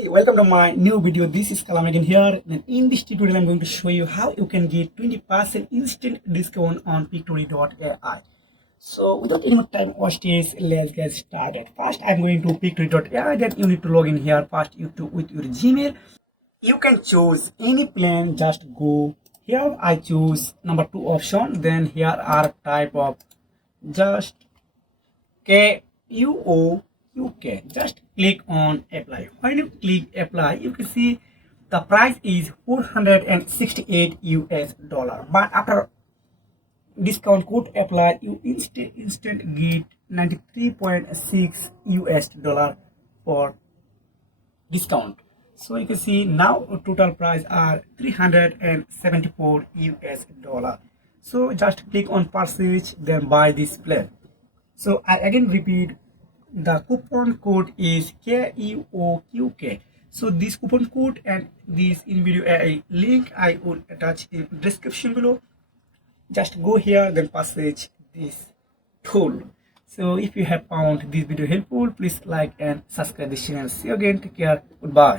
Hey, welcome to my new video. This is Kalam again here. And in this tutorial, I'm going to show you how you can get 20% instant discount on Pictory.ai. So without any more time wastage, let's get started. First, I'm going to Pictory.ai. Then you need to log in here first with your Gmail. You can choose any plan. Just go here. I choose number 2 option. Then here are type of just KUO. Just click on apply. When you click apply, you can see the price is $468 but after discount code apply, you instant get 93.6 US dollar for discount. So you can see now total price are 374 US dollar. So just click on purchase, then buy this plan. So I again repeat, the coupon code is KUOQK. So this coupon code and this in video AI link I will attach in description below. Just go here, then purchase this tool. So if you have found this video helpful, please like and subscribe this channel. See you again. Take care. Goodbye.